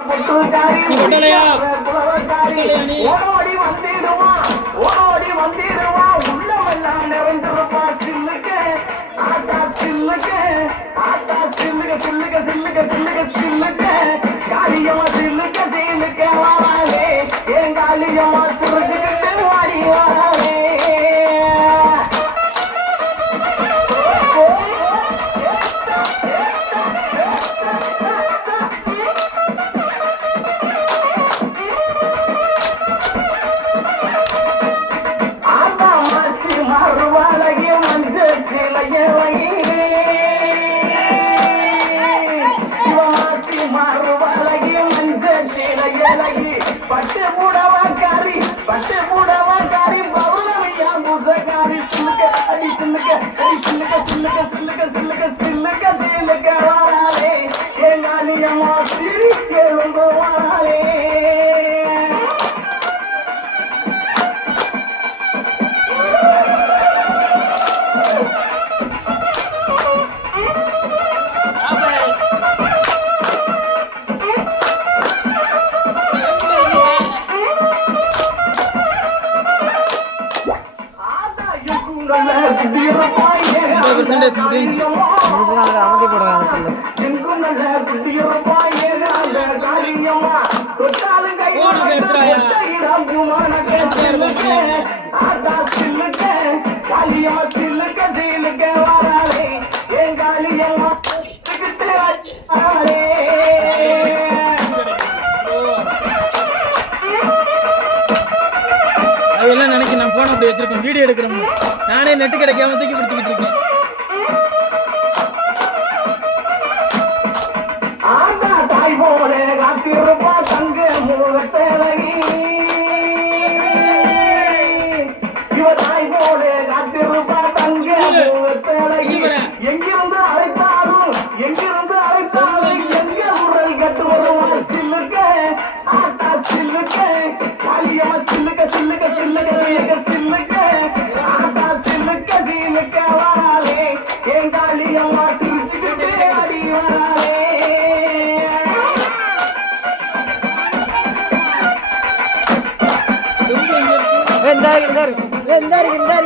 கொட்டலையா? ஓடி வந்திடுவா ஓடி சிலையழகி பட்டு புடவக்காரி பட்டு புடவக்காரி பௌர்ணமியா பூசக்காரி சில்லுக்க அடி சில்லுக்க அடி சில்லுக்க சில்லுக்க சில்லுக்க சில்லுக்க சில்லுக்க சில்லுக்க வாராளே எங்காலியம்மா சிரி எழுந்து வாராளே percentage முடிஞ்சுச்சு. அமைதி போடுங்க சொல்லு போன அதெல்லாம் நினைக்க நான் போன் அப்படி வச்சிருக்கேன் வீடியோ எடுக்கிறோம் நானே நெட்டு கிடைக்காம தூக்கி பிடிச்சிக்கிட்டு இருக்கேன். ஆசா தாய் போல காத்திருப்பா എന്താ എന്താ എന്താ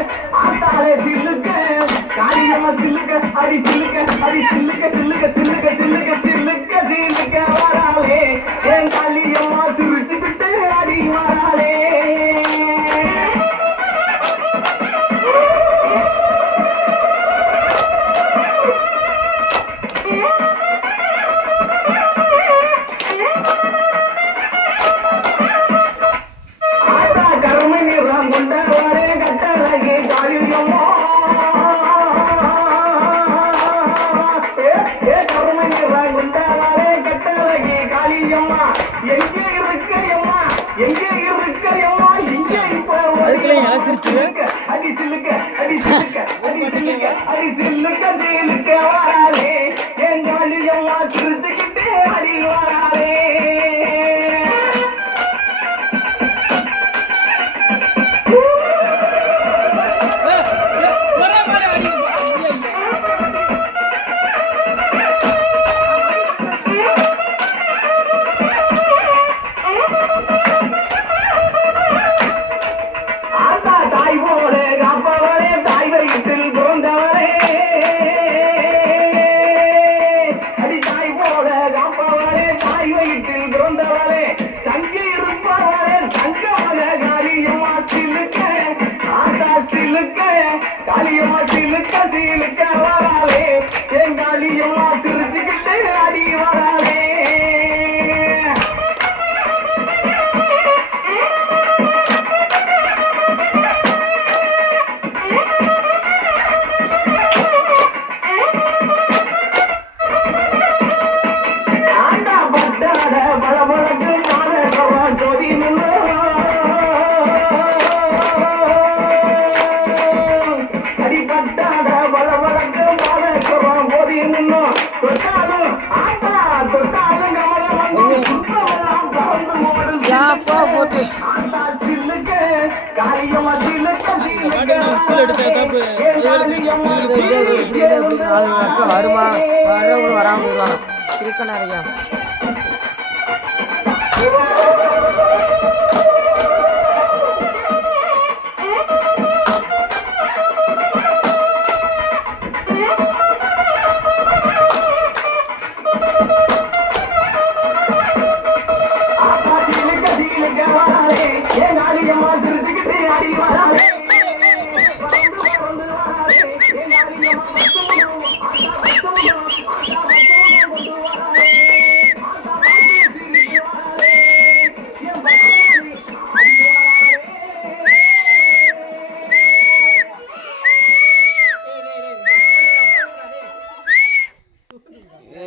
சில்லுக்க ஆத்தாளே சில்லுக்க காரியம்மா சில்லுக்க அடி சில்லுக்க அடி சில்லுக்க சில்லுக்க சில்லுக்க சில்லுக்க சில்லுக்க சில்லுக்க அடி சில்லுக்க அடி சில்லுக்க அடி சில்லுக்க அடி சில்லுக்க சில்லுக்க என் பிறந்தவரே தங்கி போட்டு. நான் விசில் எடுத்த நாலு மக்கள் வருமா வர்றவங்க வராமல் போயிடுவாங்க கிரிக்கெட் நிறையா